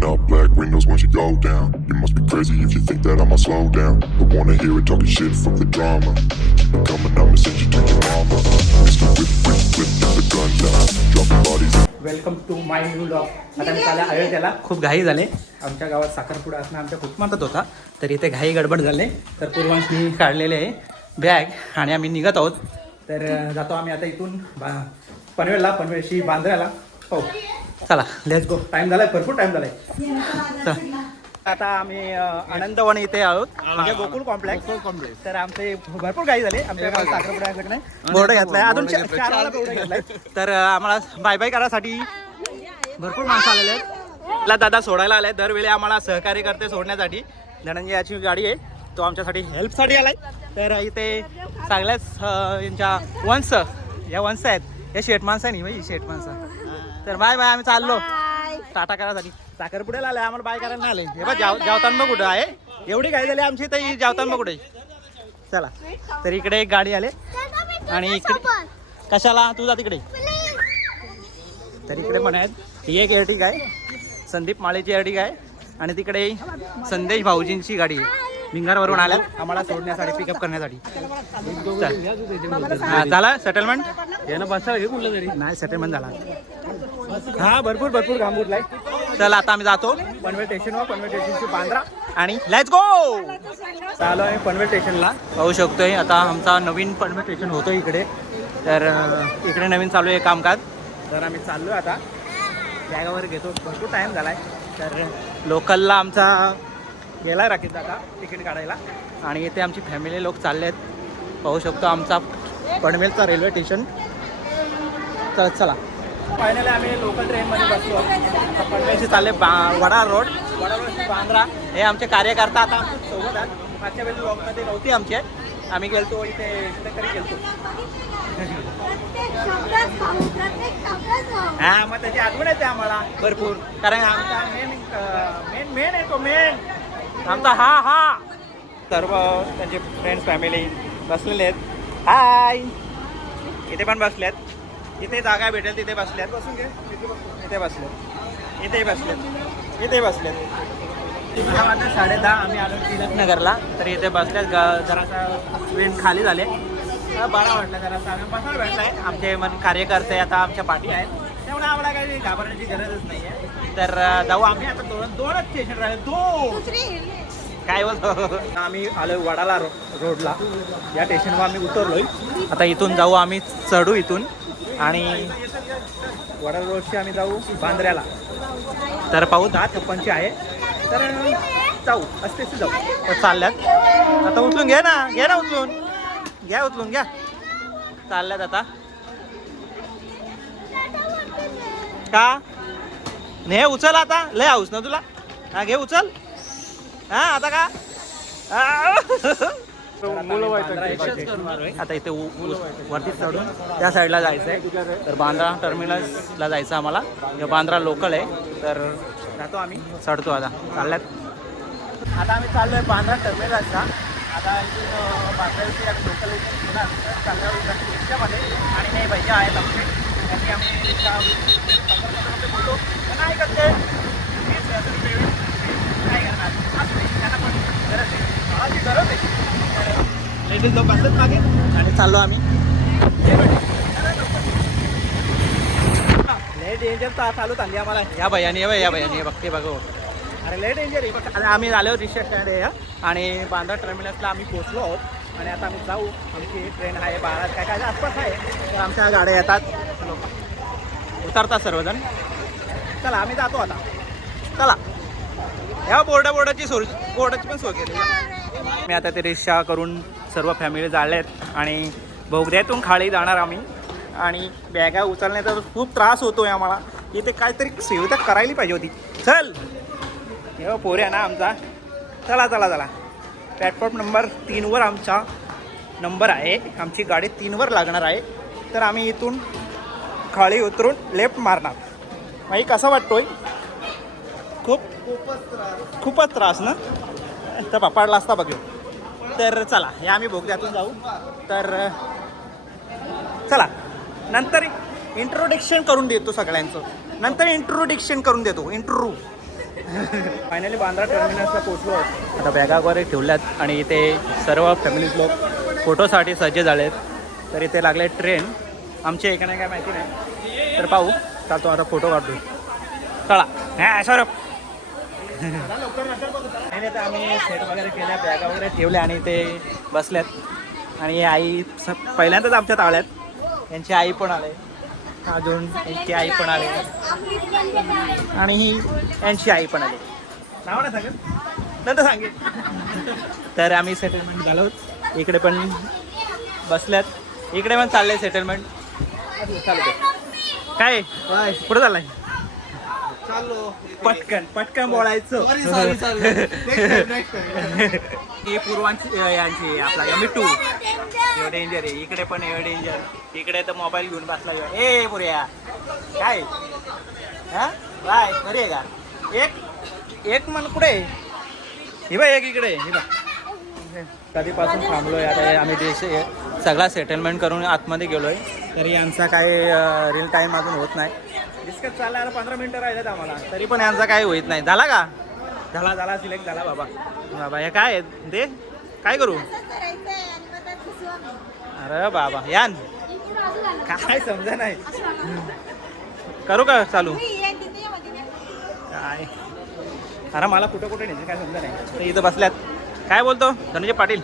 Rolling up black windows once you go down. You must be crazy if you think that I'ma slow down. Don't wanna hear it talking shit, fuck the drama. Keep it coming, I'ma send you to your mama. Mr. Whip, whip, whip, get the gun down. Dropping bodies. Welcome to my new blog. आता मी चालला अयोध्येला. खूप घाई झाले. आमच्या गावात साखरपुडा असणं आमच्या खूप म्हणत होता, तर इथे घाई गडबड झाले. तर पूर्वांनी काढलेले आहे बॅग आणि आम्ही निघत आहोत. तर जातो आम्ही आता इथून पनवेलला, पनवेलशी बांद्र्याला. हो चला लेट्स गो. टाइम झालाय, भरपूर टाइम झालाय. आता आम्ही आनंदवन इथे आहोत, म्हणजे गोकुळ कॉम्प्लेक्स. तर आमचे भरपूर काही झाले. आमच्या गावात साखरपुडा असं नाही, बोर्ड घेतलाय अजून 4 वाला बोर्ड घेतलाय. तर आम्हाला बाय बाय करायसाठी भरपूर माणसं आलेले आहेत. दादा सोडायला आले, दरवेळी आम्हाला सहकार्य करते सोडण्यासाठी. धनंजयाची गाडी आहे, तो आमच्यासाठी हेल्पसाठी आलाय. तर इथे सगळ्याच यांच्या वंश, या वंश आहेत, या शेठ माणसं नाही भाई, शेठ माणसं. तर बाय बाय, आम्ही चाललो टाटा करायसाठी. साखरपुड्याला आलाय, आम्हाला बाय करायला नाही आले. हे बघ जावतान कुठं आहे, एवढी गाडी झाली आमची, तर जावतान कुठे. चला, तर इकडे एक गाडी आले आणि इकडे कशाला तू जा तिकडे. तर इकडे पण आहेत, ही एक एअरटिगा आहे, संदीप माळेची एअरटिगा आहे. आणि तिकडे संदेश भाऊजींची गाडी आहे, भिंगारवरून आल्या आम्हाला सोडण्यासाठी, पिकअप करण्यासाठी. झाला सेटलमेंट नाही, सेटलमेंट झाला. हा भरपूर काम उरलाय. चला आता आम्ही जातो पनवेल स्टेशनवर, पनवेल स्टेशनची बांद्रा आणि लेट्स गो. चालू आहे पनवेल स्टेशनला, पाहू शकतोय. आता आमचा नवीन पनवेल स्टेशन होतं इकडे. तर इकडे नवीन चालू आहे कामकाज. तर आम्ही चाललो आता बॅगावर घेतो, भरपूर टाईम झालाय. तर लोकलला आमचा गेला राखीत दादा तिकीट काढायला, आणि इथे आमची फॅमिली लोक चालले आहेत. पाहू शकतो आमचा पनवेलचा रेल्वे स्टेशन. तर चला फायनली आम्ही लोकल ट्रेनमध्ये बसलो. पनवेलशी चालले वडा रोड बांद्रा. हे आमचे कार्यकर्ता आता आमच्या सोबत आहेत. मागच्या वेळी लोकमध्ये नव्हती आमचे, आम्ही गेलतो इथे तरी गेलतो. हा मग त्याची आठवण येते आम्हाला भरपूर, कारण आमचा मेन आहे तो मेन आमचा हा सर्व त्यांचे फ्रेंड्स फॅमिली बसलेले आहेत. हाय, इथे पण बसले आहेत. इथे जागा भेटेल तिथे बसल्यात. बसून घे, इथे बसलेत, इथे बसलेत, इथे बसलेत. 10:30 आम्ही आलो तिलकनगरला. तर इथे बसल्यात. जरासा वेळ खाली झाले, बरा वाटला जरासा. आम्ही बसायला भेटलाय. आमचे मन कार्यकर्ते आता आमच्या पाठी आहेत, त्यामुळे आम्हाला काही घाबरण्याची गरजच नाही आहे. तर जाऊ आम्ही आता. दोनच स्टेशन राहिले, दोन काय होतं. आम्ही आलो वडाला रोडला, या स्टेशनवर आम्ही उतरलोय. आता इथून जाऊ आम्ही, चढू इथून आणि वडा रोडशी आम्ही जाऊ बांद्र्याला. तर पाहू 10:56 आहे, तर जाऊ असतेच जाऊ. तर चालल्यात आता. उचलून घे ना उचलून घ्या. चालल्यात आता. का ने उचल आता, लय हाऊस ना तुला. हा घे उचल. हा आता का आता इथे वरती चढून त्या साईडला जायचं आहे. तर बांद्रा टर्मिनसला जायचं आम्हाला. बांद्रा लोकल आहे, तर जातो आम्ही, चढतो आता. चालल्यात आता आम्ही चाललोय बांद्रा टर्मिनसला. आता इथून बांद्राची लोकल रिक्षामध्ये. आणि हे भैया आहेत आमचे, त्यांनी आम्ही फोटो नाही करते, काय करणार, त्यांना पण गरज आहे, गरज आहे. लेडीज लोक बसत मागे आणि चाललो आम्ही. लय डेंजर चालू चालली आम्हाला या भैयाने बघते बघ. अरे लय डेंजर आहे बघ. आम्ही आल्यावर रिक्षा स्टँड आहे आणि बांद्रा टर्मिनसला आम्ही पोहोचलो आहोत. आणि आता आम्ही जाऊ. आमची ट्रेन आहे 12 काय आसपास आहे. तर आमच्या गाड्या येतात, उतरतात सर्वजण. चला आम्ही जातो आता. चला ह्या बोर्डाची पण सोय केली. मी आता ते रिक्षा करून सर्व फॅमिली जाळलेत आणि बोगद्यातून खाली जाणार आम्ही. आणि बॅगा उचलण्याचा खूप त्रास होतो आहे आम्हाला. इथे काहीतरी सुविधा करायला पाहिजे होती. चल हे पोऱ्या ना आमचा. चला प्लॅटफॉर्म नंबर 3वर आमचा नंबर आहे. आमची गाडी 3वर लागणार आहे. तर आम्ही इथून खाली उतरून लेफ्ट मारणार. माही कसा वाटतोय? खूपच त्रास ना, तर पापाडला असता बघ. तर चला हे आम्ही बोगद्यातून जाऊ. तर चला नंतर इंट्रोडक्शन करून देतो सगळ्यांचं. इंट्रो फायनली बांद्रा टर्मिनसला पोहोचलो. आता बॅगा वगैरे ठेवल्यात आणि इथे सर्व फॅमिलीज लोक फोटोसाठी सज्ज झालेत. तर इथे लागले ट्रेन. आमचे एका नाही काय माहिती नाही, तर पाहू. चालतो आता फोटो काढतो. चला हा सौरभ. नाही तर आम्ही सेट वगैरे केल्या, बॅगा वगैरे ठेवल्या आणि ते बसल्यात. आणि आई पहिल्यांदाच आमच्यात आल्यात. यांची आई पण आले, अजून यांची आई पण आले आणि ही यांची आई पण आली. नाव नाही सांगत, नंतर सांगेल. तर आम्ही सेटलमेंट झालो. इकडे पण बसल्यात, इकडे पण चाललंय सेटलमेंट. चालू काय पुढे चाललाय. पटकन पटकन बोलायचं. ही पूर्वांची यांची आपला M2 डेंजर आहे. इकडे पण डेंजर. इकडे तर मोबाईल घेऊन बसला. ए पुऱ्या काय हा बाय बरी आहे का. एक मन कुठे हे बघ, एक इकडे हे बघ. कधीपासून थांबलोय आता आम्ही सगळा सेटलमेंट करून आतमध्ये गेलोय. तरी यांचा काय रिअल टाईम अजून होत नाही. डिस्कस चालला 15 मिनिटं राहिलेत आम्हाला, तरी पण यांचा काही होत नाही. झाला का. झाला सिलेक्ट झाला बाबा. बाबा हे काय ते काय करू. अरे बाबा यान काय समजा नाही. करू का चालू काय. अरे मला कुठं कुठे नाही काय समजा नाही. तर इथं बसल्यात. काय बोलतो धनुजय पाटील.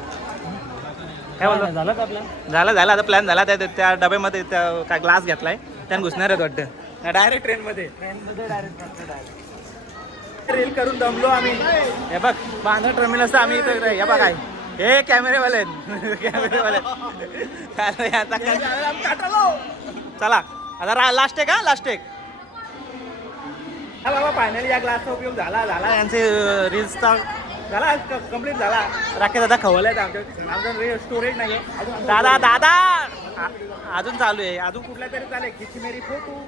काय बोलतो. झालं का प्लॅन. झालं आता प्लॅन झाला. त्या डब्यामध्ये काय ग्लास घेतलाय, त्यानं घुसणार आहेत वाटतं. डायरेक्ट ट्रेनमध्ये रील करून दमलो आम्ही. हे बघ बांद्रा टर्मिनसचा आम्ही इथं. हे बघ काय हे कॅमेरेवाले आहेत. कॅमेरेवाले चला आता लास्ट एक. लास्ट एक हा बाबा. फायनली या ग्लासचा उपयोग झाला यांचे रील्सचा झाला कंप्लीट झाला. राकेश दादा खवलाय आमच्या स्टोरेज नाही आहे. दादा अजून चालू आहे. अजून कुठल्या तरी चालेल. खिची मेरी फोटो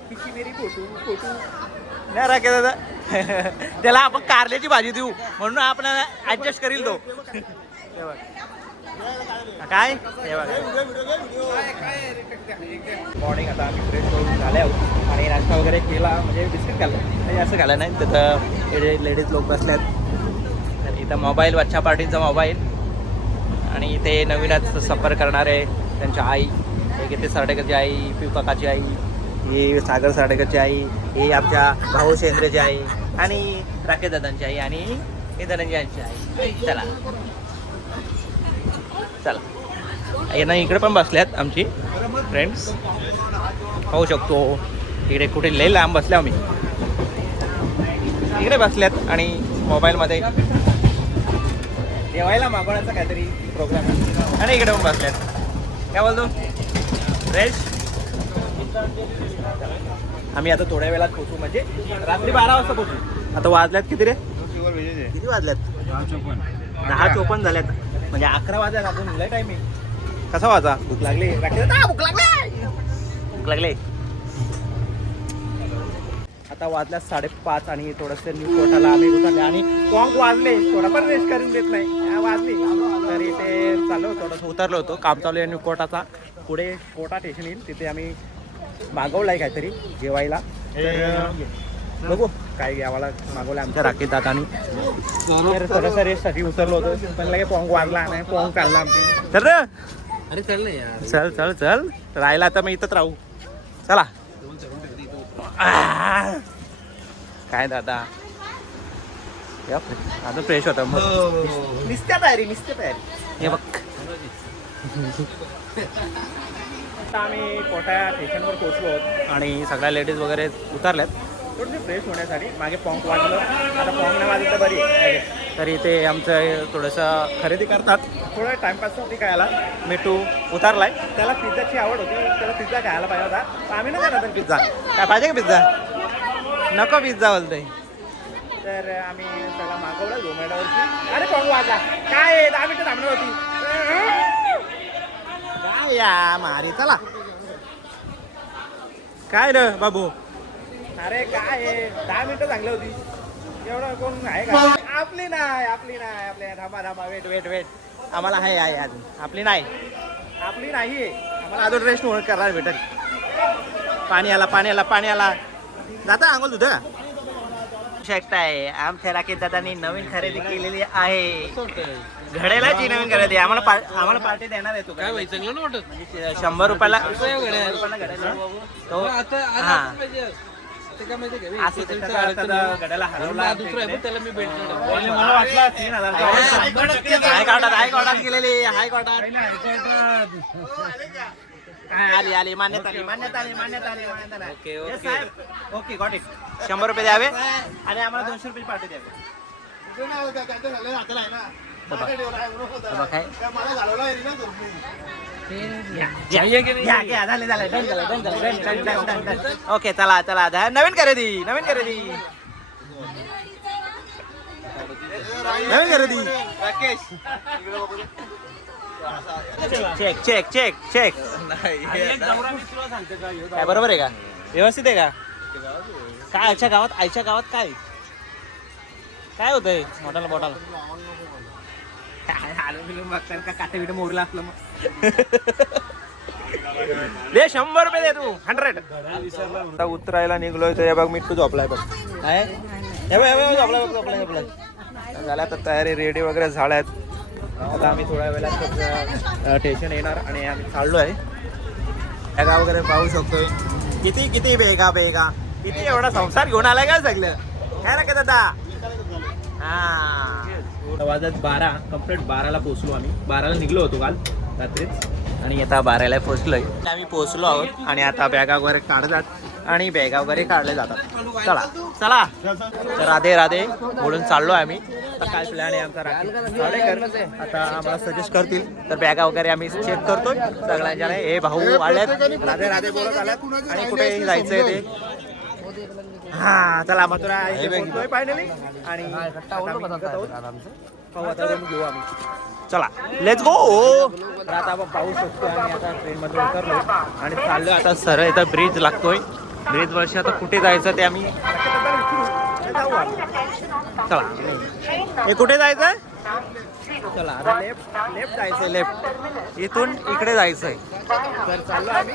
नाही राकेश दादा. त्याला आपण कारल्याची भाजी देऊ म्हणून आपण ऍडजस्ट करील तो. काय मॉर्निंग आता आम्ही फ्रेश करून झाले आहोत आणि नाश्ता वगैरे केला. म्हणजे बिस्किट खाल्लं म्हणजे असं खाल्लं नाही. तिथं लेडीज लोक बसल्यात. तर इथं मोबाईल बच्चा पार्टींचा मोबाईल आणि इथे नवीनच सफर करणारे त्यांच्या आई. एक इथे साडेकरची आई, पिऊ काकाची आई, ही सागर साडेकरची आई, ही आमच्या भाऊ शेंद्रेची आई आणि राकेश दादांची आई आणि ही धनंजयांची आई. चला यांना इकडे पण बसल्यात आमची फ्रेंड्स. पाहू शकतो इकडे कुठे लई लांब बसल्या आम्ही. इकडे बसल्यात आणि मोबाईलमध्ये जेवायला मागवण्याचा काहीतरी प्रोग्राम आहे. आणि इकडे पण बसल्यात. काय बोलतो फ्रेश. आम्ही आता थोड्या वेळात पोहोचू. म्हणजे रात्री 12 वाजता पोहोचू. आता वाजल्यात किती रे. किती वाजल्यात. 10:54 झाल्यात. म्हणजे 11 वाजल्यात. आपण लय टायमिंग. कसा वाजा. भूक लागली. भूक लागले. आता वाजल्यात 5:30 आणि थोडंसं न्यू कोर्टाला आम्ही उतरले आणि पॉंग वाजले. थोडा पण रेस्ट करून देत नाही वाजली. तरी ते चालू थोडंसं उतरलो होतो. काम चालू आहे न्यू कोर्टाचा. पुढे कोटा स्टेशन येईल तिथे आम्ही मागवलं आहे काहीतरी जेवायला. तर बघू काय घ्यावाला मागवलं आमच्या राकेश दादानी. तर थोडंसं रेस्टसाठी उतरलो होतो पण लगे पॉंग वाजला आणि पॉंग काढला आमची. तर अरे चल ना यार. चल राहिला आता मी इथंच राहू. चला काय दादा आता फ्रेश होता. निस्त्या तयारी. हे बघ आता आम्ही कोटा स्टेशनवर पोहोचलो आहोत आणि सगळ्या लेडीज वगैरे उतरल्यात थोडंसं फ्रेश होण्यासाठी. मागे पॉंग वाजलं. आता पॉंग नाही वाजलं तर बरी आहे. तर इथे आमचं थोडंसं खरेदी करतात. थोडं टाईमपाससाठी खायला. मिठू उतरलाय. त्याला पिझ्झाची आवड होती. त्याला पिझ्झा खायला पाहिजे होता. आम्ही नाही जाणार पिझ्झा. काय पाहिजे का पिझ्झा. नको पिझ्झा बोलतोय. तर आम्ही त्याला मागवलं झोमॅटोवरची. अरे पॉंग वाजला. काय 10 मिनिटं थांबणार होती. काय या मारी. चला काय रे बाबू. अरे काय 10 मिनिटं चांगली होती. एवढं कोण आहे का. आपली नाही. थांबा वेट. आम्हाला आहे अजून. आपली नाही आम्हाला अजून रेस्ट म्हणून करायला भेटेल. पाणी आला. जाता आंघोळ तुझं का. शकताय आमच्या राकेश दादांनी नवीन खरेदी केलेली आहे. घड्याळाची नवीन खरेदी. आम्हाला पार्टी देणार आहे. तू काय व्हायचं चांगलं वाटत म्हणजे 100 रुपयाला घड्याला हरवला त्याला मी भेटलो. मला वाटलं 3000 हाय कॉर्डात गेलेली. हाय कॉर्डात आली मान्यता आली. Okay got it. 100 रुपये द्यावे आणि आम्हाला 200 रुपये पार्टी द्यावे. ओके चला नवीन खरेदी राकेश चेक काय बरोबर आहे का? व्यवस्थित आहे का? काय आईच्या गावात काय होतंय? मोठाला बघताना का काटे बिटे मोरला आपलं मग दे 100 रुपये दे तू. 100 उतरायला निघलोय तर बघ मिट्टू झोपलाय बघ. काय झोपलाय झाला. आता तयारी रेडी वगैरे झाल्यात. आता आम्ही थोड्या वेळात स्टेशन येणार आणि आम्ही चाललो आहे. बॅगा वगैरे पाहू शकतोय. किती बेगा किती एवढा संसार घेऊन आलाय का सगळं काय ना का दादा. वाजत 12 कम्प्लीट 12ला पोहोचलो आम्ही. 12ला निघलो होतो काल रात्रीच आणि आता 12ला पोहोचलोय. आम्ही पोहोचलो आहोत आणि आता बॅगा वगैरे काढतात आणि बॅगा वगैरे काढले जातात. चला तर राधे बोलून चाललो आहे आम्ही. आता काय प्लॅन आहे आमचा आता आम्हाला सजेस्ट करतील तर बॅगा वगैरे आम्ही चेक करतोय सगळ्यांच्या. हे भाऊ आल्यात राधे बोलत आल्यात आणि कुठे जायचंय ते. हा चला मथुरा बोलतोय फायनली आणि घेऊ आम्ही. चला लेट्स गो. आता आपण पाहू शकतो आणि आता ट्रेनमध्ये उतरलो आणि चाललो आता सरळ इथं ब्रिज लागतोय. ब्रिज वर्षी आता कुठे जायचं ते आम्ही चला. हे कुठे जायचंय? चला आता लेफ्ट जायचंय. लेफ्ट इथून इकडे जायचंय तर चाललो आम्ही.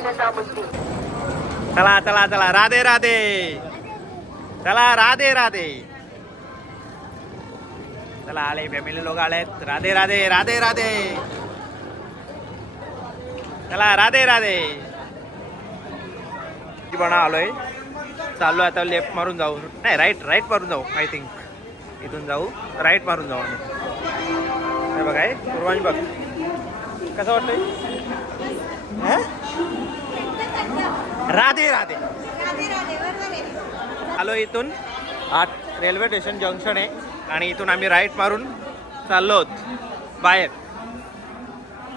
चला राधे चला आले फॅमिली लोक आलेत. राधे चला राधे बना आलोय. चाललो आता लेफ्ट मारून जाऊ नाही राईट मारून जाऊ. आय थिंक इथून जाऊ राईट मारून जाऊ आम्ही. बघा पूर्वांश बघ कसं वाटतंय. राधे आलो इथून. 8 रेल्वे स्टेशन जंक्शन आहे आणि इथून आम्ही राईट मारून चाललो आहोत बाहेर.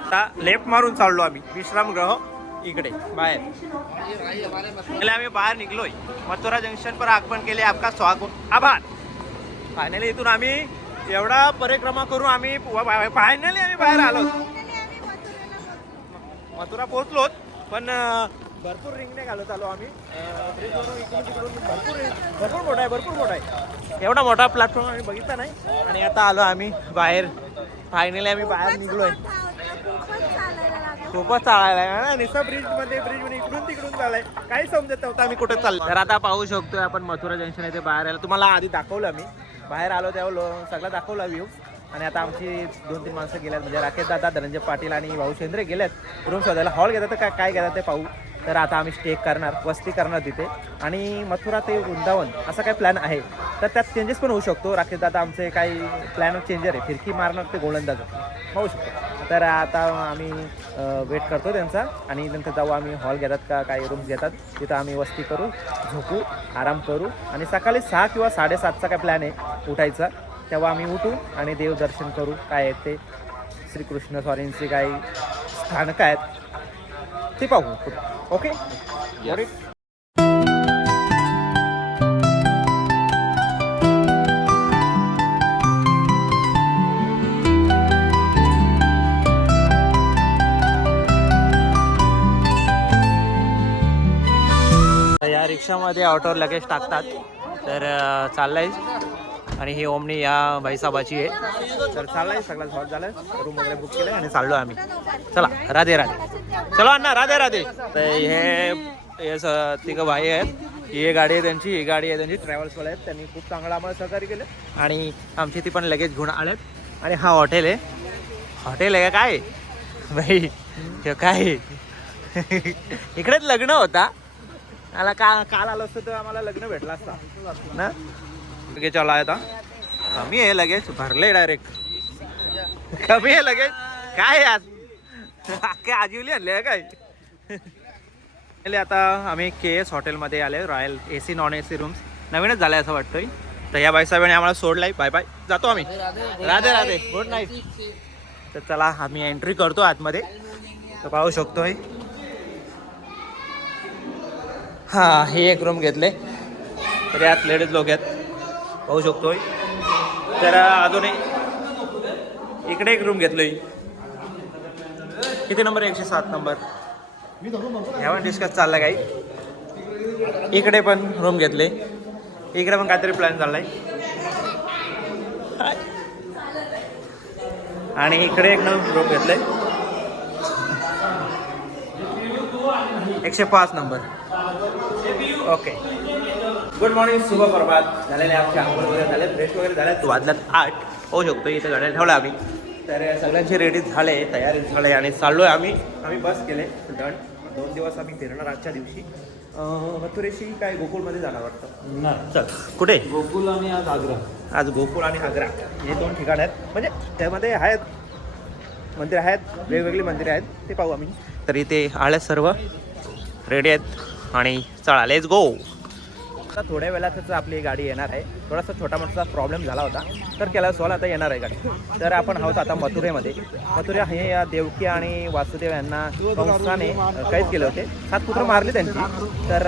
आता लेफ्ट मारून चाललो आम्ही विश्रामगृह इकडे बाहेर. आम्ही बाहेर निघलोय. मथुरा जंक्शन पर आगमन केले आपका स्वागत आभार. फायनली इथून आम्ही एवढा परिक्रमा करून आम्ही फायनली आम्ही बाहेर आलो. मथुरा पोहोचलोत पण भरपूर रिंगणे घालत आलो आम्ही. भरपूर मोठा आहे. एवढा मोठा प्लॅटफॉर्म आम्ही बघितला नाही आणि आता आलो आम्ही बाहेर. फायनली आम्ही बाहेर निघलोय. खूपच चालायला निसा ब्रिज मध्ये इकडून तिकडून चाललाय. काही समजत नव्हतं आम्ही कुठे चाललो. तर आता पाहू शकतोय आपण मथुरा जंक्शन इथे बाहेर आलो. तुम्हाला आधी दाखवलं आम्ही बाहेर आलो तेव्हा सगळं दाखवला व्ह्यू. आणि आता आमची 2-3 माणसं गेल्यात म्हणजे राकेश दादा धनंजय पाटील आणि भाऊ शेंद्रे गेल्यात रूम शोधायला. हॉल घेतात तर काय घेतात ते पाहू. तर आता आम्ही स्टे करणार वस्ती करणार तिथे आणि मथुरा ते वृंदावन असा काही प्लॅन आहे तर त्यात चेंजेस पण होऊ शकतो. राकेश दादा आमचे काही प्लॅन चेंजर आहे. फिरकी मारणार ते गोलंदाज होऊ शकतो. तर आता आम्ही वेट करतो त्यांचा आणि नंतर जाऊ आम्ही. हॉल घेतात का काही रूम्स घेतात तिथं आम्ही वस्ती करू झोपू आराम करू आणि सकाळी 6 किंवा 7:30चा काय प्लॅन आहे उठायचा तेव्हा आम्ही उठू आणि देवदर्शन करू. काय आहेत ते श्रीकृष्ण स्वारींचे काही स्थानकं आहेत ते पाहू. ओके या रिक्षामध्ये ऑटोवर लगेज टाकतात तर चाललाय. आणि ही ओमनी या भाईसाबाची आहे तर चाललाय. सगळा शॉर्ट झालाय. रूम वगैरे बुक केलं आणि चाललो आम्ही. चला राधे चलो अण्णा राधे. तर हे तिघं भाई आहेत. ही गाडी आहे त्यांची, ही गाडी आहे त्यांची ट्रॅव्हल्सवाले आहेत. त्यांनी खूप चांगलं आम्हाला सहकार्य केलं आणि आमची ती पण लगेच घेऊन आलेत. आणि हा हॉटेल आहे. हॉटेल आहे का काय बाई? हे काय इकडेच लग्न होता. मला काल आलो असतो तर आम्हाला लग्न भेटला असता ना. लगेच आला आता कमी आहे, लगेच भरले डायरेक्ट. कमी आहे लगेच काय आज काय आजीवली आणले काय. आता आम्ही KS हॉटेलमध्ये आले. Royal AC non AC rooms नवीनच झालं असं वाटतंय. तर या बाईसाहेबांनी आम्हाला सोडलाय. बाय बाय, जातो आम्ही. Radhe Radhe, good night. तर चला आम्ही एंट्री करतो आतमध्ये. तर पाहू शकतोय हा हे एक रूम घेतले. तर यात लेडीज लोक आहेत पाहू शकतोय. तर अजूनही इकडे एक रूम घेतलोय. किती नंबर? 107 नंबर. ह्यावर डिस्कस चालला काही. इकडे पण रूम घेतले. इकडे पण काहीतरी प्लॅन चाललाय. आणि इकडे एक रूम घेतले 105 नंबर. ओके, गुड मॉर्निंग, शुभ प्रभात. झालेले आमच्या आंघोळ वगैरे झाले, फ्रेश वगैरे झाले. वाजल्यात 8 होऊ शकतो. इथं गाड्या ठेवल्या आम्ही. तर सगळ्यांची रेडी झाले, तयारी झाले आणि चाललोय आम्ही बस केले डन. 2 दिवस आम्ही फिरणार. आजच्या दिवशी मथुरेशी काय गोकुळमध्ये जाणार वाटतं ना. चल कुठे? गोकुल आणि आज आग्रा. आज गोकुळ आणि आग्रा हे 2 ठिकाण आहेत. म्हणजे त्यामध्ये आहेत मंदिर आहेत, वेगवेगळी मंदिरे आहेत, ते पाहू आम्ही. तर इथे आले सर्व रेडी आहेत आणि चला लेट्स गो. आता थोड्या वेळातच आपली गाडी येणार आहे. थोडासा छोटा मोठा प्रॉब्लेम झाला होता तर केला सॉल्व. आता येणार आहे गाडी. तर आपण आहोत आता मथुरेमध्ये. मथुरे हे या देवकी आणि वासुदेव यांना कंसाने कैद केले होते. 7 पुत्र मारले त्यांची. तर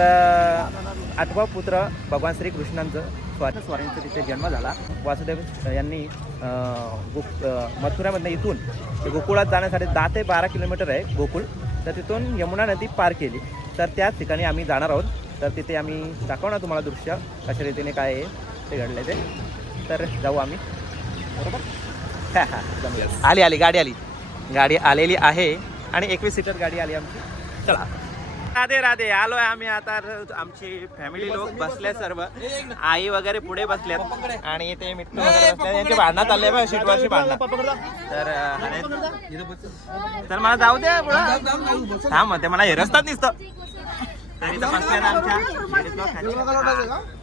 8वा पुत्र भगवान श्रीकृष्णांचं स्वारींचा तिथे जन्म झाला. वासुदेव यांनी मथुरामधनं इथून गोकुळात जाण्यासाठी 10 ते 12 किलोमीटर आहे गोकुळ. तर तिथून यमुना नदी पार केली. तर त्याच ठिकाणी आम्ही जाणार आहोत. तर तिथे आम्ही दाखवणार तुम्हाला दृश्य कशा रीतीने काय आहे ते घडले ते. तर जाऊ आम्ही बरोबर. आली आली गाडी आलेली आहे आणि 21 सीटर गाडी आली आमची. चला राधे राधे. आलोय आम्ही आता. आमची फॅमिली लोक बसले सर्व. आई वगैरे पुढे बसल्यात आणि ते मित्र वगैरे बसले. यांचे भांडणं चालले बघ, सीटवरची भांडणं. तर मला जाऊ द्या थांब म्हणते. मला हे रस्ताच दिसतं. तरी तर बसल्यात आमच्या.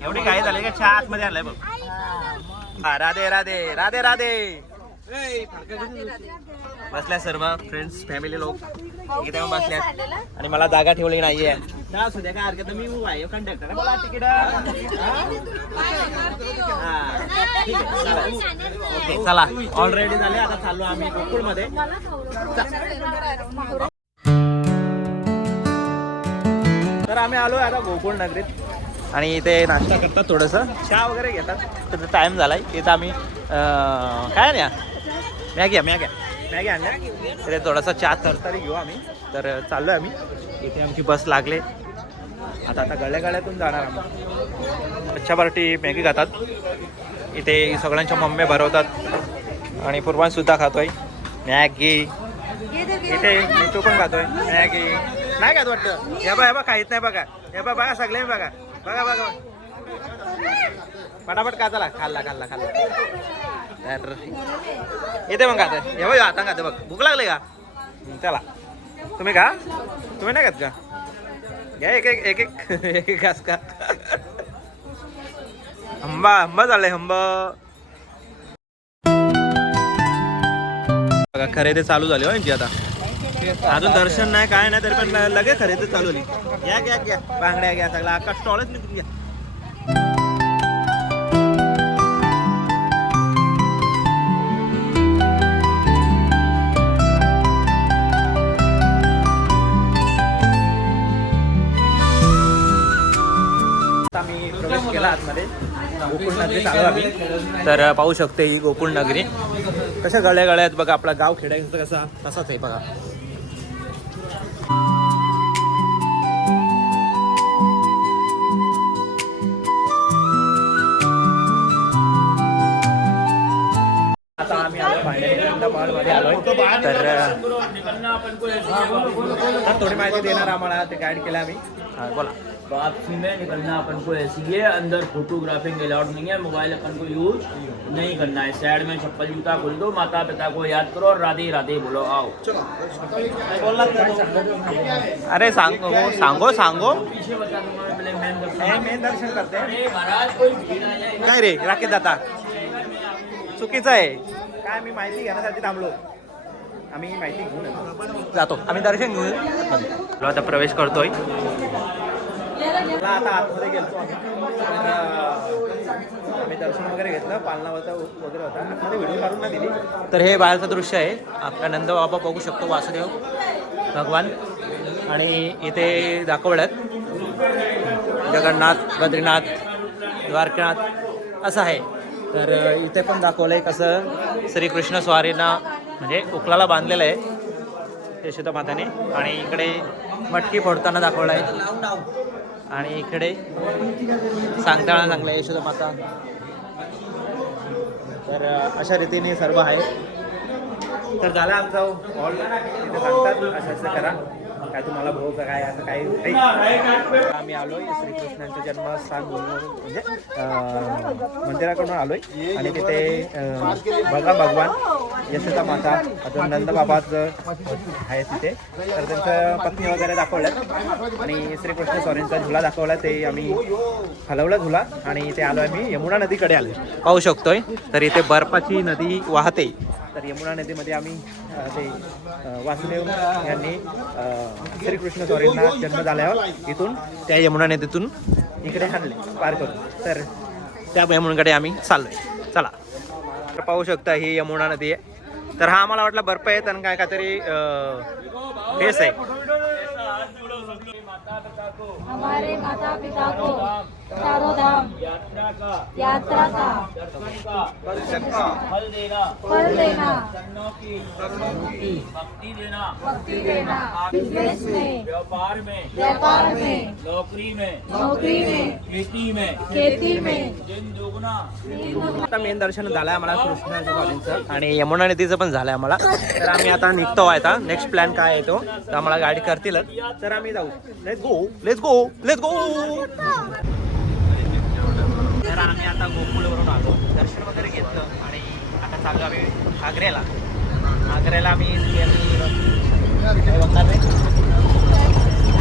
एवढी काही झाली का चहा आतमध्ये आलाय बघ. राधे राधे राधे राधे. बसल्या सर्व फ्रेंड्स फॅमिली लोक इथे बसल्यात आणि मला जागा ठेवली नाहीये. असू द्या काय हरकत. मी आहे कंडक्टर. मला तिकीट ओके चला ऑलरेडी झाले. आता चाललो आम्ही गोकुळमध्ये. तर आम्ही आलो आता गोकुळ नगरीत आणि इथे नाश्ता करतात, थोडंसं चहा वगैरे घेतात. तर टाईम झालाय. इथं आम्ही काय नाही मॅगी आणल्या. तर थोडासा चहा तरतरी घेऊ आम्ही. तर चाललो आहे आम्ही. इथे आमची बस लागले. आता गळ्यातून जाणार आम्ही. अच्छा पार्टी मॅगी खातात इथे. सगळ्यांच्या मम्मी भरवतात आणि पूर्वांसुद्धा खातोय मॅगी. इथे मिठू पण खातोय मॅगी. नाही खात वाटतं. हे बा काहीच नाही बघा. हे बघा सगळे बघा पटापट का. चला खाल्ला. तर इथे मग खात. हे बघ आता खातं बघ. भूक लागले का? चला तुम्ही का? तुम्ही नाही खात का? घ्या एक घास का. हंबा चाललंय हंबा. बघा खरेदी चालू झाली हो यांची आता. अजून दर्शन नाही काय नाही तरी पण लगेच खरेदी चालू झाली. घ्या बांगड्या घ्या सगळा. अख्खा स्टॉलच निघून घ्या. आम्ही प्रवेश केला आतमध्ये. गोकुळ नगरीत आलो आम्ही. तर पाहू शकते ही गोकुळ नगरी. कशा गळ्या आहेत बघा. आपला गाव खेडायचं कसा तसाच आहे बघा. आता आम्ही मध्ये आलोय. तर थोडी माहिती देणार आम्हाला. ते गाईड केलं आम्ही. बोला. वापसी में निकलना अपन को ऐसी है, अंदर फोटोग्राफिंग अलाउड नहीं है, मोबाइल अपन को यूज नहीं करना है। साइड में चप्पल जूता खोल दो, माता पिता को याद करो और राधे राधे बोलो। आओ अरे सांगो सांगो पीछे बता दूंगा मैं, पहले मेन दर्शन। मेन दर्शन करते हैं। अरे महाराज कोई भीड़ आ जाए। काय रे राकेश दादा चुकीचं आहे काय, आम्ही माहिती घेण्यासाठी थांबलो, आम्ही माहिती घेऊन जातो, आम्ही दर्शन घेऊन आता प्रवेश करतोय। आता आतमध्ये गेलो आम्ही, तर आम्ही दर्शन वगैरे घेतलं, पालना वगैरे होता, आतमध्ये व्हिडिओ काढून नाही दिली। तर हे बाहेरचं दृश्य आहे, आपला नंद बाबा बघू शकतो, वासुदेव भगवान, आणि इथे दाखवल्यात जगन्नाथ, बद्रीनाथ, द्वारकानाथ असं आहे। तर इथे पण दाखवलं आहे कसं श्रीकृष्ण स्वारींना म्हणजे उकलाला बांधलेलं आहे यशोदा माताने, आणि इकडे मटकी फोडताना दाखवलं आहे, आणि इकडे सांगताना चांगलं आहे यशोदा माता। तर अशा रीतीने सर्व आहे। तर झाला आमचा हॉल, इथे सांगतात असं करा, काय तुम्हाला भोग काय असं काही नाही। आम्ही आलोय श्रीकृष्णांच्या जन्मस्थान म्हणजे मंदिराकडून आलोय, आणि तिथे बघा भगवान यशोदा माता, अजून नंद बाबाचं आहे तिथे, तर त्यांचं पत्नी वगैरे दाखवल्यात, आणि श्रीकृष्ण स्वामींचा झुला दाखवला, ते आम्ही हलवला झुला, आणि इथे आलो आम्ही यमुना नदीकडे आलो, पाहू शकतोय। तर इथे बर्फाची नदी वाहते, तर यमुना नदीमध्ये आम्ही ते वासुदेव यांनी श्रीकृष्ण स्वामींना जन्म झाल्यावर इथून त्या यमुना नदीतून इकडे आणले पार करून, तर त्या यमुनाकडे आम्ही चाललोय। चला, तर पाहू शकता ही यमुना नदी आहे। तर हा आम्हाला वाटला बर्फ आहे, तर काय काहीतरी फेस आहे। हमारे माता पिता को चारों धाम यात्रा का फल देना, भक्ति देना, बिजनेस में, व्यापार में, नौकरी में, खेती में, दिन दुगना। आता मेन दर्शन झालंय आम्हाला कृष्णाच्या स्वामींचं, आणि यमुना नदीचं पण झालंय आम्हाला। तर आम्ही आता निघतो आहे, आता नेक्स्ट प्लॅन काय आहे तो, तर आम्हाला गाडी करतीलच, तर आम्ही जाऊ। Let's go let's go let's go. तर आम्ही आता गोकुळवरून आलो, दर्शन वगैरे घेतलं, आणि आता चाललो आम्ही आग्र्याला। आम्ही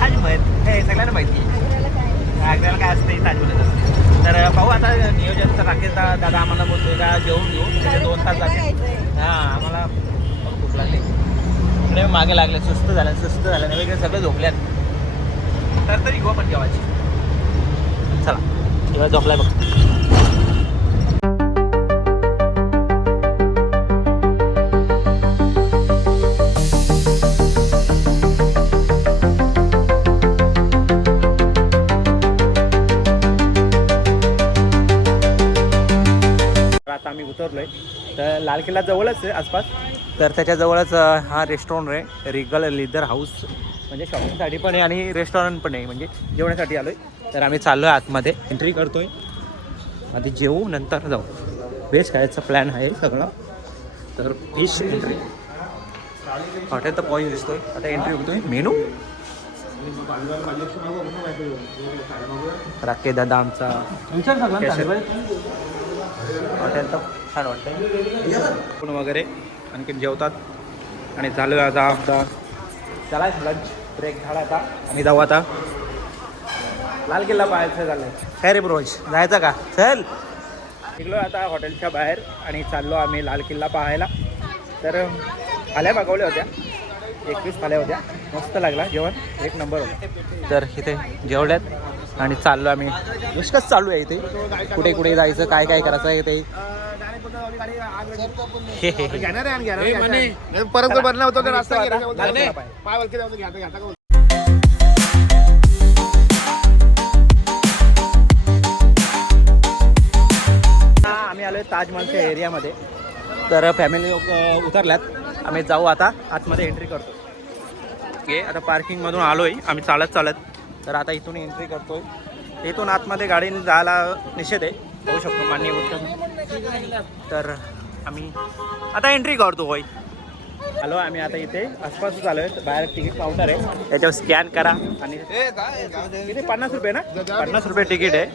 ताजमहल हे सगळ्यांना माहिती आहे, आग्र्याला काय असतं ताजमहलच असते। तर पाहू आता नियोजन, तर राकेश दादा आम्हाला बोलतोय का जेवून घेऊ, त्याचे 2 तास जाते। हां, आम्हाला खूप लागले, इकडे मागे लागले, सुस्त झालं वगैरे सगळे झोपल्यात, तर तरी घेऊ आपण जेवायची। चला, जेव्हा झोपलाय बघ। आता आम्ही उतरलोय, तर लाल किल्ला जवळच आहे आसपास, तर त्याच्याजवळच हा रेस्टॉरंट आहे, रिगल लेदर हाऊस, म्हणजे शॉपिंगसाठी पण आहे आणि रेस्टॉरंट पण आहे, म्हणजे जेवण्यासाठी आलोय। तर आम्ही चाललो आहे आतमध्ये, एंट्री करतोय, आधी जेवू नंतर जाऊ, व्हेज खायचा प्लॅन आहे सगळा। तर फिश एंट्री, हॉटेल तर पॉईंट दिसतोय, आता एंट्री होतोय। मेनू राकेश दादा आमचा, हॉटेल तर छान वाटतंय वगैरे, आणखी जेवतात, आणि चालू आहे आता आमचा, चला लंच ब्रेक झाला आता, आणि जाऊ आता लाल किल्ला पाहायचं झालं। काय रे ब्रोज, जायचं का? चल, निघलो आता हॉटेलच्या बाहेर, आणि चाललो आम्ही लाल किल्ला पाहायला। तर थाल्या मागवल्या होत्या, 21 थाल्या होत्या, मस्त लागला जेवण, 1 नंबर होता। तर इथे जेवल्यात, आणि चाललो आम्ही, निष्कच चालू आहे इथे, कुठे कुठे जायचं, काय काय करायचं आहे ते। परत भरला होतो का रस्ता आम्ही आलोय ताजमहलच्या एरियामध्ये, तर फॅमिली लोक उतरल्यात, आम्ही जाऊ आता आतमध्ये, एंट्री करतो। ओके, आता पार्किंगमधून आलोय आम्ही चालत, तर आता इथून एंट्री करतोय, इथून आतमध्ये गाडीने जायला निषेध आहे, होऊ शकतो मान्य उत्तम। तर आम्ही आता एंट्री करतो होय, आलो आम्ही आता इथे आसपासच आलोय. बाहेर तिकीट काउंटर आहे, त्याच्यावर स्कॅन करा आणि किती 50 रुपये ना, 50 रुपये तिकीट आहे.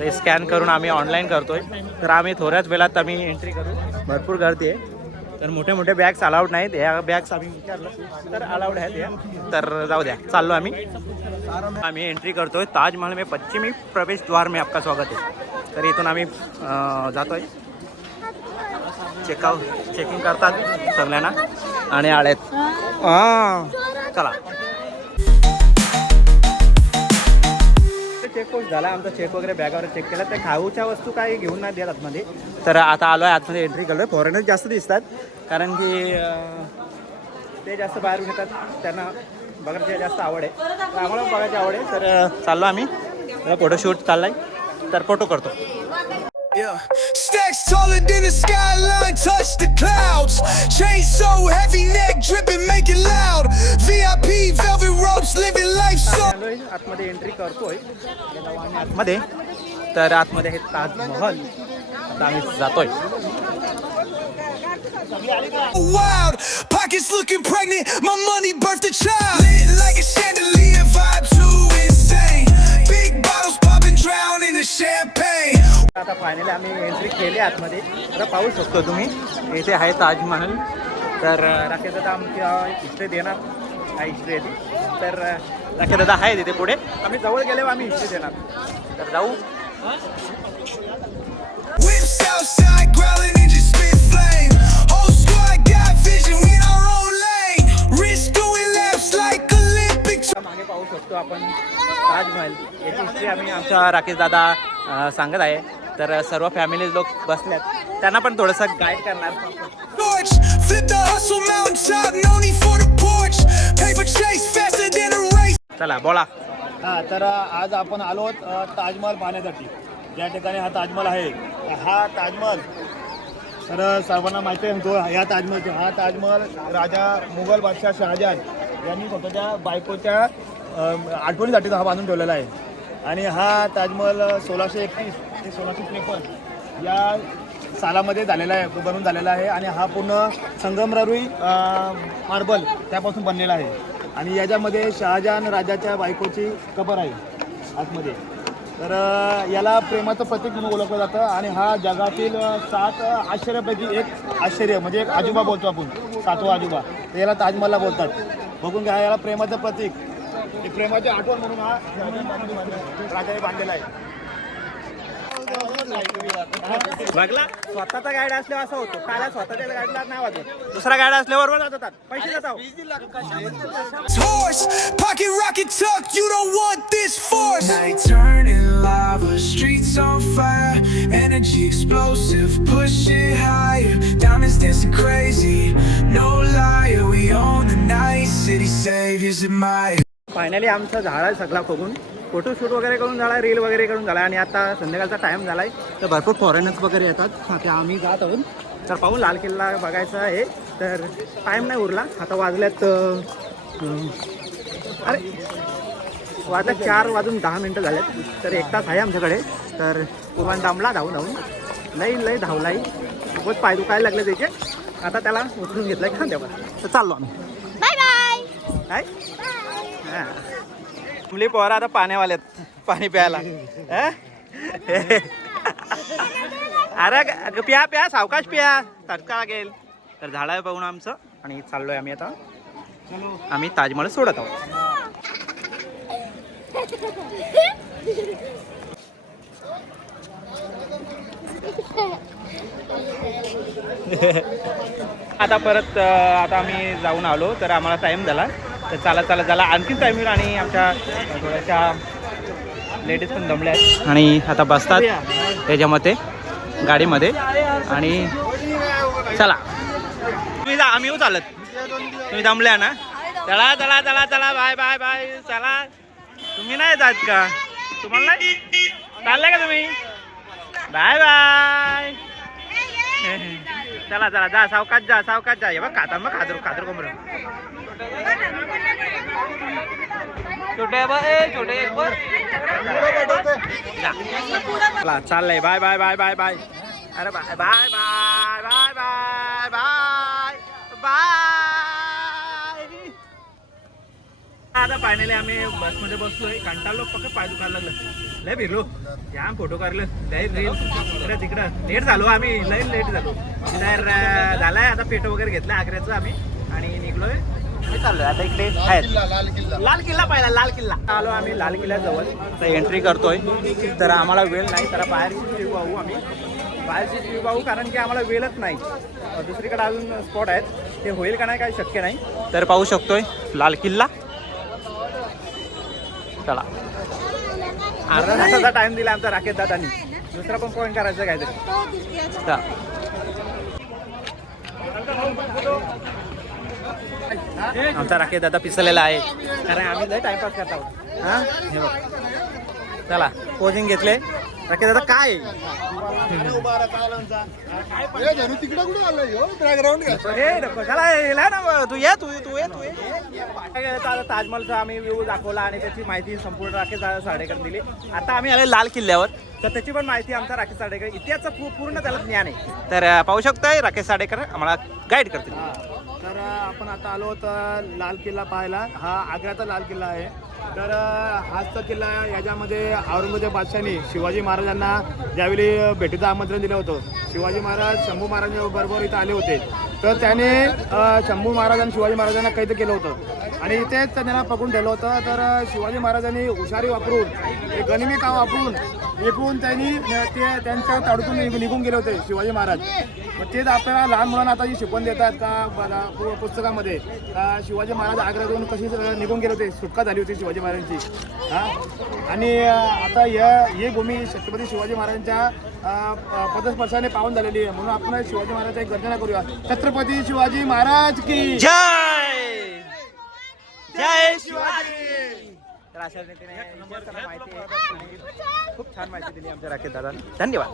ते स्कॅन करून आम्ही ऑनलाईन करतोय. तर आम्ही थोड्याच वेळात आम्ही एंट्री करू. भरपूर गर्दी आहे. तर मोठे मोठे बॅग्स अलाउड नाहीत. ह्या बॅग्स आम्ही विचारलं तर अलाउड आहेत या. तर जाऊ द्या, चाललो आम्ही एंट्री करतोय. ताजमहल में पश्चिमी प्रवेशद्वार में आपका स्वागत आहे. तर इथून आम्ही जातोय. चेकिंग करतात सगळ्यांना आणि आळ्यात चला. चेकपोस्ट झाला आमचा. चेक वगैरे बॅगावर चेक केला. त्या खाऊच्या वस्तू काही घेऊन नाही देत आतमध्ये. तर आता आलो आहे आतमध्ये, एंट्री करतोय. फॉरेनर्स जास्त दिसतात कारण की ते जास्त बाहेरून येतात, त्यांना बघायची जास्त आवड आहे. तर आम्हाला बघायची आवड आहे. तर चाललो आम्ही. फोटोशूट चाललाय, तर फोटो करतो. Yeah, stacks taller than the skyline, touch the clouds. Chain so heavy, neck dripping, make it loud. VIP, velvet ropes, living life so. आतमध्ये एंट्री करतोय आतमध्ये. तर आतमध्ये आहे ताजमहल. आता आम्ही जातोय. Wild, pockets looking pregnant, my money birthed a child. Lit like a chandelier, vibe too insane. Big bottles popping, drown in the champagne. आता फायनली आम्ही एंट्री केली आतमध्ये. आता पाहू शकतो तुम्ही, इथे आहे ताजमहल. तर राकेश दादा आमच्या हिस्ट्री देणार, काय हिस्ट्री आहे ती. तर राकेश दादा आहे तिथे पुढे. आम्ही जवळ गेल्यावर आम्ही हिस्ट्री देणार. तर जाऊ. Whips outside, growling engine spit flame. Whole squad got vision, we in our own lane. Wrist doing laps like Olympics. मागे पाहू शकतो आपण ताजमहल. याची हिस्ट्री आम्ही आमच्या राकेश दादा सांगत आहे. तर सर्व फॅमिली लोक बसल्यात, त्यांना पण थोडंसं गाईड करणार. Torch, flip the hustle mountaintop, no need for the porch. Paper chase faster than a race. चला बोला. हां, तर आज आपण आलो आहोत ताजमहल पाहण्यासाठी. ज्या ठिकाणी हा ताजमहल आहे, हा ताजमहल तर सर्वांना माहिती आहे. तो या ताजमहलचा हा ताजमहल राजा मुघल बादशाह शहाजहान यांनी स्वतःच्या बायकोच्या आठवणीसाठी हा बांधून ठेवलेला आहे. आणि हा ताजमहल 1631 ते 1653 या सालामध्ये झालेला आहे, बनून झालेला आहे. आणि हा पूर्ण संगमरवरी मार्बल त्यापासून बनलेला आहे. आणि याच्यामध्ये शहाजहान राजाच्या बायकोची कबर आहे आतमध्ये. तर याला प्रेमाचं प्रतीक म्हणून ओळखलं जातं. आणि हा जगातील 7 आश्चर्यापैकी एक आश्चर्य, म्हणजे एक आजोबा बोलतो आपण, 7वा आजोबा. तर याला ताजमहलला बोलतात. बघून घ्या, याला प्रेमाचं प्रतीक, एक प्रेमाची आठवण म्हणून हा राजाने बांधलेला आहे. बघला, स्वतःचा गाईड असल्यावर असं होतं. काला स्वतःच्या गाईडला नाही वाजत, दुसरा गाईड असल्यावर बरोबर जातात, पैसे जातात. Horse, pocket rocket tucked, you don't want this force. Night turning lava, streets on fire, energy explosive, push it higher. Diamonds dancing crazy, no liar. We own the night, city saviors admire. Finally आमचं झाड आहे सगळा बघून. Photoshoot वगैरे करून झाला, reel वगैरे करून झाला. आणि आता संध्याकाळचा टाईम झाला आहे, तर भरपूर फॉरेनर्स वगैरे येतात. आता आम्ही जात आहोत. तर पाहू, लाल किल्ला बघायचा आहे. तर टाईम नाही उरला. आता वाजल्यात अरे वाजल्यात 4:10 झाल्यात. तर 1 तास आहे आमच्याकडे. तर कुर्बान दामला धावून लई धावलाय. खूपच पाय दुखायला लागले त्याचे. आता त्याला उचलून घेतलं आहे खांद्यावर. तर चाललो आम्ही. Bye bye. काय हां, मुली पोहरा आता पाण्यावाल्यात, पाणी प्यायला. अरे प्या प्या, सावकाश प्या, तडका लागेल. तर झाडावर पाहून आमचं आणि चाललोय आम्ही आता. आम्ही ताजमहल सोडत आहोत. आता परत आता आम्ही जाऊन आलो. तर आम्हाला टाईम झाला. तर चला आणखीन टाईम येईल. आणि आमच्या थोड्याशा लेडीज पण दमल्या आहेत आणि आता बसतात त्याच्यामध्ये गाडीमध्ये. आणि चला तुम्ही आम्ही येऊ चालत, तुम्ही दमल्या ना. चला बाय बाय बाय. चला, तुम्ही नाही जात का? तुम्हाला नाही चाललंय का तुम्ही? Bye bye. चला जा, सावकाश जा. हे बघ खाता मग खादर कोंबड छोटे चला, चाललंय. Bye bye bye bye bye. अरे bye bye bye bye bye bye bye. आता फायनली आम्ही बसमध्ये बसलोय. कंटाळलो, फक्त पाय दुखायला लागलं. लय फिरलो, जाम फोटो काढलं, लय रील इकडं तिकडं. लेट झालो आम्ही, लय लेट झालो. तर झालाय आता पेट वगैरे घेतलं आग्र्याचं आम्ही आणि निघलोय. मी चाललोय आता इकडे लाल किल्ला पाहिला. लाल किल्ला आलो आम्ही लाल किल्ल्याजवळ. तर एंट्री करतोय. तर आम्हाला वेळ नाही, तर बाहेरची व्ह्यू पाहू आम्ही. बाहेरची व्ह्यू पाहू कारण की आम्हाला वेळच नाही. दुसरीकडे अजून स्पॉट आहेत, ते होईल का नाही काही शक्य नाही. तर पाहू शकतोय लाल किल्ला. चला, अर्धा तासाचा टाइम दिला आमचा राकेश दादानी. दुसरा पण पॉईंट करायचं काहीतरी. आमचा राकेश दादा पिसलेला आहे कारण आम्ही लय टाइमपास करत आहोत. हा हे बघ, चला पोजिंग घेतले. राकेश दादा काय तू ये ताजमहलचा आम्ही व्ह्यू दाखवला आणि त्याची माहिती संपूर्ण राकेश साडेकर दिली. आता आम्ही आले लाल किल्ल्यावर, तर त्याची पण माहिती आमचा राकेश साडेकर, इतिहासचं पूर्ण त्याला ज्ञान आहे. तर पाहू शकतोय राकेश साडेकर आम्हाला गाईड करतील. तर आपण आता आलो होतं लाल किल्ला पाहायला. हा आग्र्याचा लाल किल्ला आहे. तर हाच तर किल्ला, याच्यामध्ये औरंगजेब बादशाहाने शिवाजी महाराजांना ज्यावेळी भेटीचं आमंत्रण दिलं होतं, शिवाजी महाराज शंभू महाराजांबरोबर इथं आले होते. तर त्याने शंभू महाराज आणि शिवाजी महाराजांना कैद केलं होतं आणि इथेच त्यांना पकडून ठेवलं होतं. तर शिवाजी महाराजांनी हुशारी वापरून, गनिमी काम वापरून एकूण त्यांनी ते त्यांच्या ताडूतून निघून गेले होते शिवाजी महाराज. मग तेच आपल्याला लहान मुलांना आता जी शिकवण देतात का पुस्तकामध्ये, शिवाजी महाराज आग्र्यातून कशी निघून गेले होते, सुटका झाली होती शिवाजी महाराजांची. हां, आणि आता ही भूमी छत्रपती शिवाजी महाराजांच्या पदस्पर्शाने पावन झालेली आहे. म्हणून आपण शिवाजी महाराजांची एक गर्जना करूया. छत्रपती शिवाजी महाराज की जय. जय शिवाजी. तर अशा रीतीने माहिती खूप छान माहिती दिली आमच्या राकेश दादा, धन्यवाद.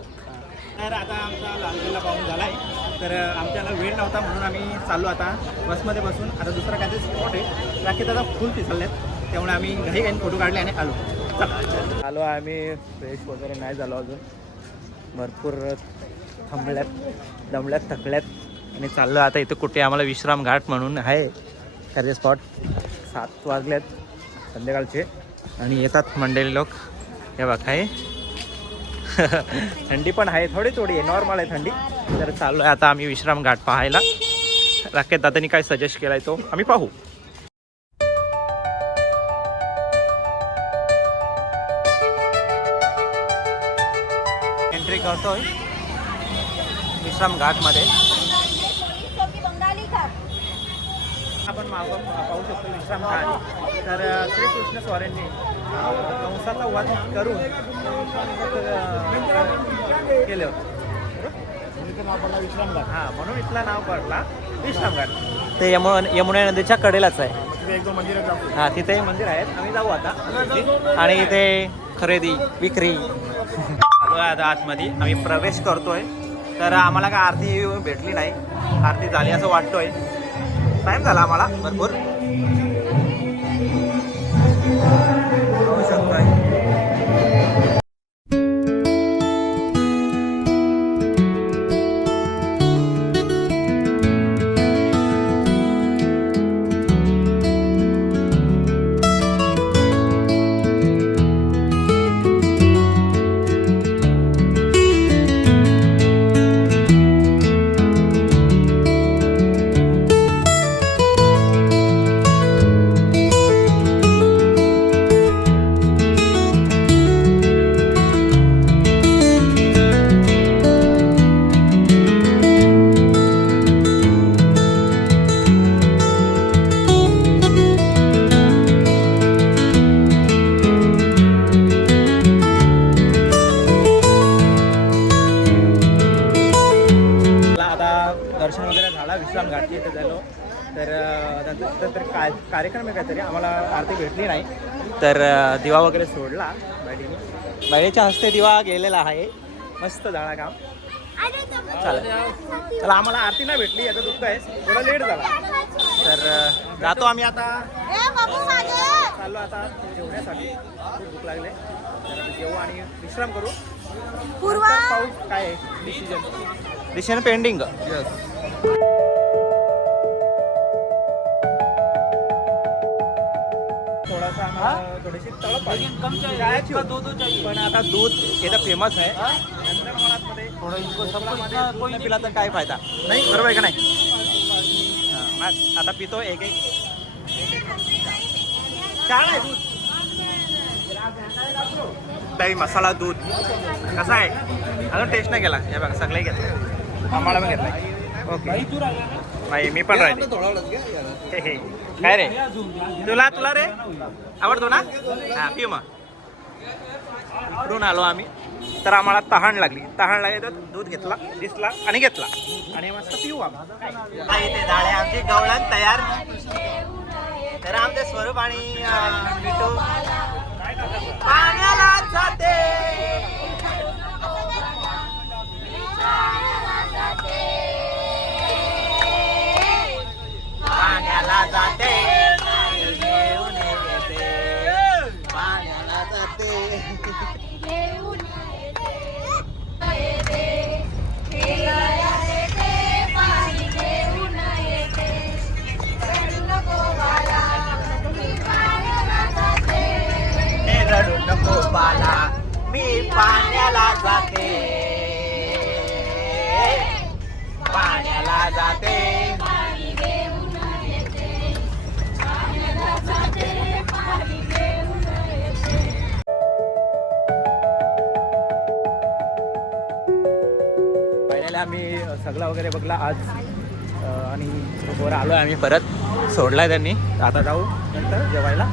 तर आता आमचा लाल किल्ला पाहून झाला आहे. तर आमच्याला वेळ नव्हता म्हणून आम्ही चाललो आता बसमध्ये बसून. आता दुसरा काहीतरी स्पॉट आहे. राकेश दादा फुल पिसळलेत, त्यामुळे आम्ही घाई फोटो काढले आणि आलो. चला, आलो आम्ही. फ्रेश वगैरे नाही झालो अजून, भरपूर दमल्यात थकल्यात आणि चाललो आता. इथे कुठे आम्हाला विश्राम घाट म्हणून आहे कार्य स्पॉट. 7 वाजल्यात संध्याकाळचे आणि येतात मंडळी लोक. हे बघ आहे थंडी पण आहे, थोडी आहे, नॉर्मल आहे थंडी. तर चाललो आहे आता आम्ही विश्राम घाट पाहायला. राकेश दादांनी काय सजेस्ट केलाय तो आम्ही पाहू. एंट्री करतोय विश्राम घाटमध्ये. आपण पाहू शकतो विश्राम घाट. तर श्रीकृष्ण स्वाऱ्यांनी कंसाचा वध करून केले होते. विश्राम घाट. हां, म्हणून इथलं नाव पडला विश्राम घाट. ते यमुना नदीच्या कडेलाच आहे. एक दोन मंदिर आहेत. हां, तिथे मंदिर आहेत. आम्ही जाऊ आता आणि इथे खरेदी विक्री आता आतमध्ये आम्ही प्रवेश करतोय. तर आम्हाला काय आरती भेटली नाही, आरती झाली असं वाटतोय. टाइम झाला आम्हाला भरपूर. होऊ शकतोय. दर्शन वगैरे झाला, विश्राम घाटची इथे झालो. तर कार्यक्रम आहे काहीतरी, आम्हाला आरती भेटली नाही. तर दिवा वगैरे सोडला बाईने, बाईच्या हस्ते दिवा गेलेला आहे. मस्त झाला काम. चला, आम्हाला आरती नाही भेटली, याचं दुःख आहे, थोडा लेट झाला. तर जातो आम्ही आता. चाललो आता जेवण्यासाठी, खूप भूक लागले. तर जेवू आणि विश्राम करू. पाऊस काय आहे डिसिजन पेंडिंग. थोडीशी तळप आली. लेकिन कम चाहिए, चहाची इसका होती. 2 चाहिए. पण आता दूध इथं फेमस आहे. हाँ? नंदनवनाथमध्ये थोड़ा इनको सबको दुधामध्ये इतना दूध कोई नाही नहीं पिला तर काय फायदा नाही, बरोबर आहे का नाही? हां, मग आता पितो एक छान आहे दूध. दही मसाला दूध कसा आहे अजून टेस्ट नाही केला. हे बघा सगळे घेतलं, आम्हाला पण घेतलं. ओके नाही मी पण राहिले. हे हे काय रे तुला रे आवडतो ना? हां पिऊ मग. इकडून आलो आम्ही तर आम्हाला तहान लागली तर दूध घेतला दिसला आणि घेतला आणि मस्त पिऊ आम्ही. इथे झाडे आमची गवळण तयार. तर आमचे स्वरूप आणि मिठू पाण्याला जाते. पाण्याला जाते घेऊन येते. पाण्याला जाते. रडू नको बाला मी पाण्याला जाते. पाण्याला जाते. फायनली आम्ही सगळा वगैरे बघला आज आणि वर आलो आम्ही परत सोडलाय त्यांनी. आता जाऊ नंतर जेवायला.